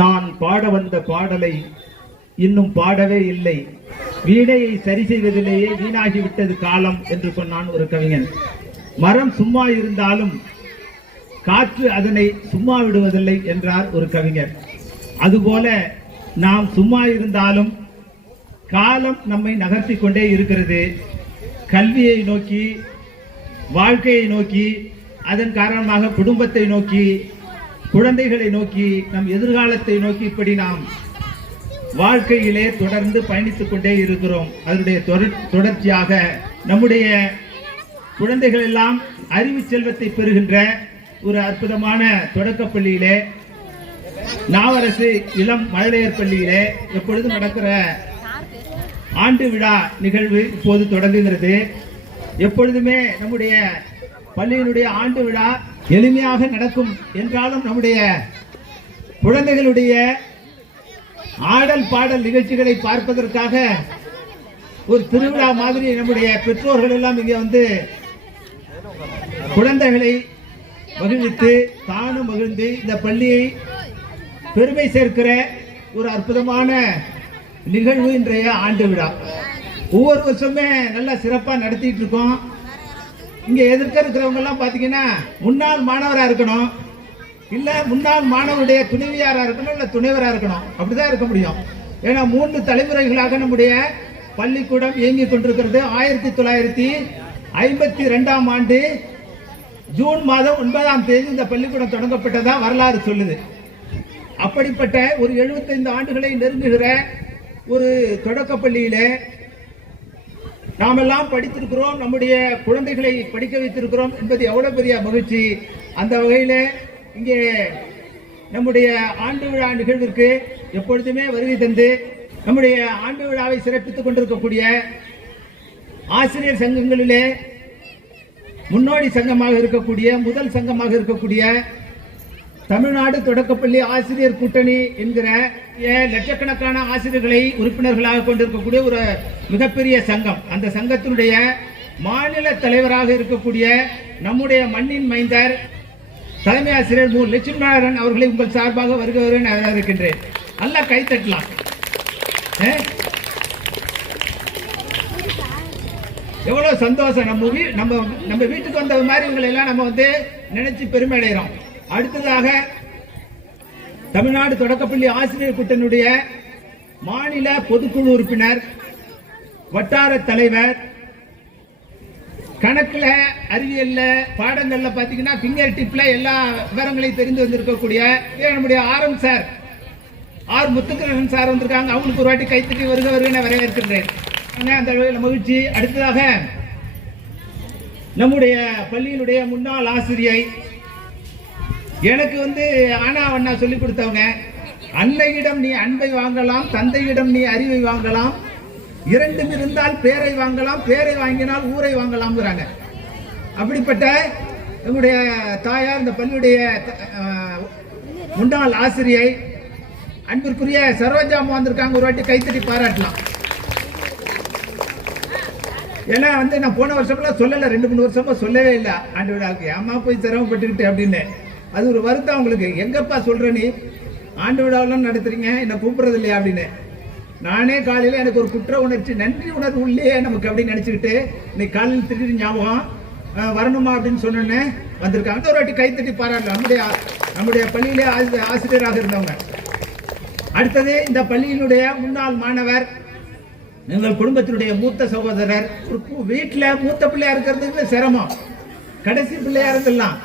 நான் பாட வந்த பாடலை இன்னும் பாடவே இல்லை, வீணையை சரி செய்வதிலேயே வீணாகிவிட்டது காலம் என்று சொன்னான் ஒரு கவிஞன். மரம் சும்மா இருந்தாலும் காற்று அதனை சும்மா விடுவதில்லை என்றார் ஒரு கவிஞர். அதுபோல நாம் சும்மா இருந்தாலும் காலம் நம்மை நகர்த்தி கொண்டே இருக்கிறது. கல்வியை நோக்கி, வாழ்க்கையை நோக்கி, அதன் காரணமாக குடும்பத்தை நோக்கி, குழந்தைகளை நோக்கி, நம் எதிர்காலத்தை நோக்கி, இப்படி நாம் வாழ்க்கையிலே தொடர்ந்து பயணித்துக் கொண்டே இருக்கிறோம். அதனுடைய தொடர்ச்சியாக நம்முடைய குழந்தைகள் எல்லாம் அறிவு செல்வத்தை பெறுகின்ற ஒரு அற்புதமான தொடக்கப்பள்ளியிலே, நாவரசு இளம் மழலையர் பள்ளியிலே எப்பொழுதும் நடக்கிற ஆண்டு விழா நிகழ்வு இப்போது தொடங்குகிறது. எப்பொழுதுமே நம்முடைய பள்ளியினுடைய ஆண்டு விழா எளிமையாக நடக்கும் என்றாலும் நம்முடைய குழந்தைகளுடைய ஆடல் பாடல் நிகழ்ச்சிகளை பார்ப்பதற்காக ஒரு திருவிழா மாதிரி நம்முடைய பெற்றோர்கள் எல்லாம் இங்கே வந்து குழந்தைகளை மகிழ்வித்து தானும் மகிழ்ந்து இந்த பள்ளியை பெருமை சேர்க்கிற ஒரு அற்புதமான நிகழ்வு இன்றைய ஆண்டு விழா. ஒவ்வொரு வருஷமே நல்லா சிறப்பாக நடத்திட்டு இருக்கோம். இங்க எதிர்க்க இருக்கிறவங்க எல்லாம் பாத்தீங்கன்னா முன்னாள் மாணவரா இருக்கணும், இல்ல முன்னாள் மாணவருடைய துணைவியாரா இருக்கணும், இல்ல துணைவரா இருக்கணும். அப்படிதான் இருக்க முடியும். ஏன்னா 3 தலைமுறைகளாக நம்முடைய பள்ளிக்கூடம் இயங்கிக் கொண்டிருக்கிறது. 1952ஆம் ஆண்டு ஜூன் மாதம் 9ஆம் தேதி இந்த பள்ளிக்கூடம் தொடங்கப்பட்டதா வரலாறு சொல்லுது. அப்படிப்பட்ட ஒரு 75 ஆண்டுகளை நெருங்குகிற ஒரு தொடக்கப்பள்ளியில நாமெல்லாம் படித்திருக்கிறோம், நம்முடைய குழந்தைகளை படிக்க வைத்திருக்கிறோம் என்பது எவ்வளவு பெரிய மகிழ்ச்சி. அந்த வகையில இங்கே நம்முடைய ஆண்டு விழா நிகழ்விற்கு எப்பொழுதுமே வருகை தந்து நம்முடைய ஆண்டு விழாவை சிறப்பித்துக் கொண்டிருக்கக்கூடிய ஆசிரியர் சங்கங்களிலே முன்னோடி சங்கமாக இருக்கக்கூடிய, முதல் சங்கமாக இருக்கக்கூடிய தமிழ்நாடு தொடக்கப்பள்ளி ஆசிரியர் கூட்டணி என்கிற லட்சக்கணக்கான ஆசிரியர்களை உறுப்பினர்களாக கொண்டிருக்கக்கூடிய ஒரு மிகப்பெரிய சங்கம். அந்த சங்கத்தினுடைய மாநில தலைவராக இருக்கக்கூடிய நம்முடைய மண்ணின் மைந்தர் தலைமை ஆசிரியர் மு. லட்சுமிநாராயணன் அவர்களை உங்கள் சார்பாக வருகிறவரை நான் இருக்கின்றேன். நல்லா கை தட்டலாம். எவ்வளவு சந்தோஷம். நம்ம வீட்டுக்கு வந்த மாதிரி இவங்களை எல்லாம் நம்ம வந்து நினைச்சு பெருமை அடைகிறோம். அடுத்ததாக தமிழ்நாடு தொடக்கப்பள்ளி ஆசிரியர் கூட்டணியுடைய மாநில பொதுக்குழு உறுப்பினர், வட்டார தலைவர், கணக்குல அறிவியல்ல பாடங்கள்ல பாத்தீங்கன்னா பிங்கர் டிப்ல எல்லா விவரங்களையும் தெரிந்து வந்திருக்கக்கூடிய நம்முடைய ஆரம் சார், ஆர் முத்துக்கிருஷ்ணன் சார் வந்திருக்காங்க. அவங்களுக்கு ஒரு வாட்டி கைத்தட்டி வருக வருக வரவேற்கின்றேன். அந்த வகையில் மகிழ்ச்சி. அடுத்ததாக நம்முடைய பள்ளியினுடைய முன்னாள் ஆசிரியை, எனக்கு வந்து ஆனா அண்ணா சொல்லிக் கொடுத்தவங்க, அன்னையிடம் நீ அன்பை வாங்கலாம், தந்தையிடம் நீ அறிவை வாங்கலாம், இரண்டும் இருந்தால் பேரை வாங்கலாம், பேரை வாங்கினால் ஊரை வாங்கலாம்ங்கிறாங்க. அப்படிப்பட்ட நம்முடைய தாயார் இந்த பள்ளியுடைய முன்னாள் ஆசிரியை அன்பிற்குரிய சரோஜாமா வந்திருக்காங்க. ஒரு வாட்டி கைத்தட்டி பாராட்டலாம். ஏன்னா வந்து நான் போன வருஷம்லாம் சொல்லலை, 2-3 வருஷமா சொல்லவே இல்லை ஆண்டு விழாவுக்கு. அம்மா போய் சிரமப்பட்டுக்கிட்டு அப்படின்னு அது ஒரு வருத்தம் அவங்களுக்கு. எங்கப்பா சொல்ற நீ ஆண்டு விழாவெல்லாம் நடத்துறீங்க, என்ன கூப்பிடுறது இல்லையா அப்படின்னு. நானே காலையில் எனக்கு ஒரு குற்ற உணர்ச்சி, நன்றி உணர்வு உள்ளே நமக்கு அப்படின்னு நினச்சிக்கிட்டு இன்னைக்கு காலையில் திடீர்னு ஞாபகம் வரணுமா அப்படின்னு சொன்னோன்னே வந்திருக்காங்க. ஒரு வாட்டி கைத்தட்டி பாராட்டலாம் நம்முடைய பள்ளியிலே ஆசிரியராக இருந்தவங்க. அடுத்தது இந்த பள்ளியினுடைய முன்னாள் மாணவர், எங்கள் குடும்பத்தினுடைய மூத்த சகோதரர். வீட்டில் மூத்த பிள்ளையா இருக்கிறதுக்கு சிரமம், கடைசி பிள்ளையா இருக்கலாம்.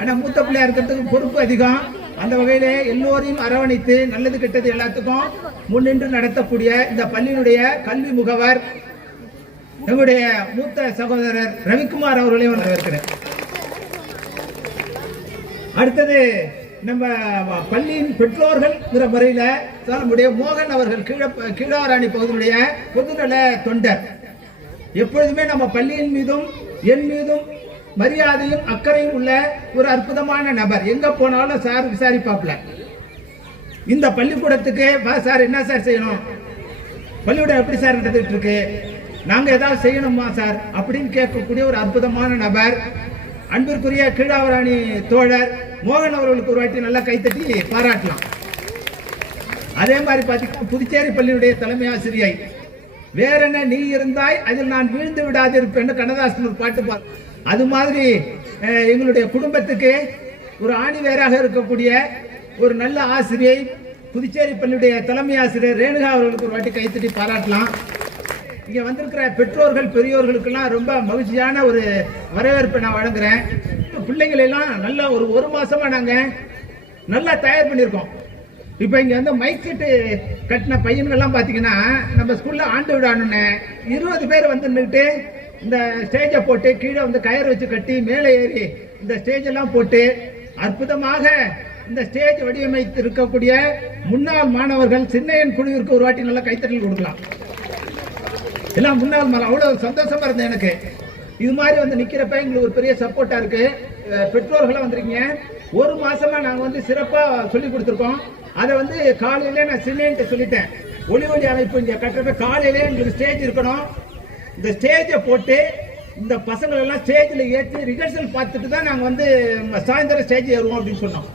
ஆனா மூத்த பிள்ளையா இருக்கிறதுக்கு பொறுப்பு அதிகம். அந்த வகையில எல்லோரையும் அரவணைத்து நல்லது கெட்டது எல்லாத்துக்கும் முன்னின்று நடத்தக்கூடிய இந்த பள்ளியினுடைய கல்வி முகவர் எங்களுடைய மூத்த சகோதரர் ரவிக்குமார் அவர்களையும் வரவேற்கிறேன். அடுத்தது நம்ம பள்ளியின் பெற்றோர்கள் முறையில நம்முடைய மோகன் அவர்கள், கீழாவராணி பகுதியினுடைய பொதுநல தொண்டர். எப்பொழுதுமே நம்ம பள்ளியின் மீதும் என் மீதும் மரியாதையும் அக்கறையும் உள்ள ஒரு அற்புதமான நபர். எங்க போனாலும் சார் விசாரிப்பாப்ல. இந்த பள்ளிக்கூடத்துக்கு சார் என்ன சார் செய்யணும், பள்ளிக்கூடம் எப்படி சார் நடந்துட்டு இருக்கு, நாங்க ஏதாவது செய்யணுமா சார் அப்படின்னு கேட்கக்கூடிய ஒரு அற்புதமான நபர். அன்பிற்குரிய கீழாவராணி தோழர் மோகன் அவர்களுக்கு ஒரு வாட்டி நல்லா கைத்தட்டி பாராட்டலாம். அதே மாதிரி பார்த்தீங்கன்னா புதுச்சேரி பள்ளியுடைய தலைமை ஆசிரியை வேற என்ன நீ இருந்தாய் அதில் நான் வீழ்ந்து விடாதிருப்பேன் கண்ணதாசன் ஒரு பாட்டு அது மாதிரி எங்களுடைய குடும்பத்துக்கு ஒரு ஆணிவேராக இருக்கக்கூடிய ஒரு நல்ல ஆசிரியை புதுச்சேரி பள்ளியுடைய தலைமை ஆசிரியர் ரேணுகா அவர்களுக்கு ஒரு வாட்டி கைத்தட்டி பாராட்டலாம். இங்க வந்திருக்கிற பெற்றோர்கள் பெரியோர்களுக்கெல்லாம் ரொம்ப மகிழ்ச்சியான ஒரு வரவேற்பை நான் வழங்குறேன். பிள்ளைங்களை எல்லாம் நல்ல ஒரு மாசமா நாங்க நல்லா தயார் பண்ணியிருக்கோம். இப்ப இங்க வந்து மைக் செட்டு கட்டின பையன்கள்லாம் பாத்தீங்கன்னா நம்ம ஸ்கூல்ல ஆண்டு விடான்னு 20 பேர் வந்து நின்றுட்டு இந்த ஸ்டேஜை போட்டு கீழே வந்து கயிறு வச்சு கட்டி மேலே ஏறி இந்த ஸ்டேஜ் எல்லாம் போட்டு அற்புதமாக இந்த ஸ்டேஜ் வடிவமைத்து இருக்கக்கூடிய முன்னாள் மாணவர்கள் சின்னையன் குழுவிற்கு ஒரு வாட்டி நல்லா கைத்தட்டல் கொடுக்கலாம். எல்லாம் முன்னாள் மாணவர்கள் அவ்வளவு சந்தோஷமா இருந்தேன் எனக்கு. இது மாதிரி வந்து நிக்கிறப்ப எங்களுக்கு ஒரு பெரிய சப்போர்ட்டா இருக்கு. பெற்றோர்களா வந்திருக்கீங்க. ஒரு மாசமா நாங்க வந்து சிறப்பா சொல்லி கொடுத்துருக்கோம். அதை வந்து காலையில நான் சின்னையன்ட்ட சொல்லிட்டேன், ஒளி அமைப்பு இங்க கட்டுறப்ப காலையிலே எங்களுக்கு ஸ்டேஜ் இருக்கணும். இந்த ஸ்டேஜை போட்டு இந்த பசங்களை எல்லாம் ஸ்டேஜ்ல ஏற்றி ரிஹர்சல் பார்த்துட்டு தான் நாங்க வந்து சாயந்தரம் ஸ்டேஜ் ஏறுவோம் அப்படின்னு சொன்னோம்.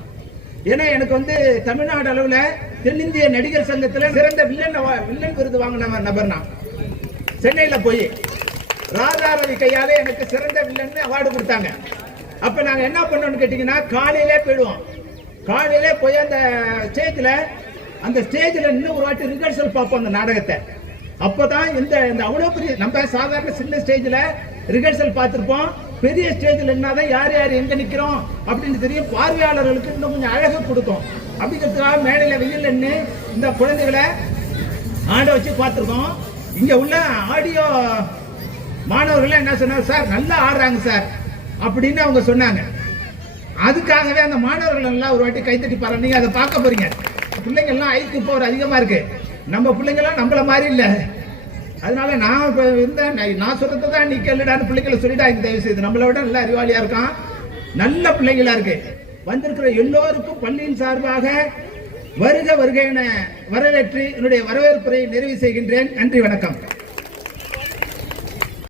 ஏன்னா எனக்கு வந்து தமிழ்நாடு அளவுல தென்னிந்திய நடிகர் சங்கத்துல சிறந்த வில்லன் விருது வாங்கின நபர் நான். சென்னையில போய் ராதாரவி கையால எனக்கு சிறந்த வில்லன் அவார்டு கொடுத்தாங்க. அப்ப நாங்க என்ன பண்ணோம்னு கேட்டீங்கன்னா காலையிலே போயிடுவோம். காலையிலே போய் அந்த ஸ்டேஜ்ல இன்னும் ஒரு வாட்டி ரிஹர்சல் பார்ப்போம் அந்த நாடகத்தை. அப்பதான் இந்த அவ்வளவு பெரிய நம்ம சாதாரண சின்ன ஸ்டேஜ்ல ரிஹர்சல் பார்த்திருப்போம். பெரிய ஸ்டேஜ்ல என்னதான் யார் யார் எங்க நிக்கிறோம் அப்படின்னு தெரியும். பார்வையாளர்களுக்கு இன்னும் கொஞ்சம் அழகு கொடுக்கும் அப்படிங்கிறதுக்காக மேடையில வெயில் நின்று இந்த குழந்தைகளை ஆட வச்சு பார்த்திருக்கோம். இங்க உள்ள ஆடியோ மாணவர்கள் என்ன சொன்னாங்க, சார் நல்லா ஆடுறாங்க சார் அப்படின்னு அவங்க சொன்னாங்க. அதுக்காகவே அந்த மாணவர்கள் எல்லாம் ஒரு வாட்டி கைத்தட்டி பாருங்க. நீங்க அதை பார்க்க போறீங்க. பிள்ளைங்க எல்லாம் ஐக்கு பவர் அதிகமா இருக்கு. நம்ம பிள்ளைங்க எல்லாம் நம்மள மாதிரி இல்ல. அதனால நான் சொல்றதான் நீ கேளுடான்னு பிள்ளைகளை சொல்லிட்டா தயவு செய்து. நம்மளை விட நல்ல அறிவாளியா இருக்கான், நல்ல பிள்ளைங்களா இருக்கு. வந்திருக்கிற எல்லோருக்கும் பள்ளியின் சார்பாக வருக வருக என வரவேற்று என்னுடைய வரவேற்புரை நிறைவு செய்கின்றேன். நன்றி, வணக்கம்.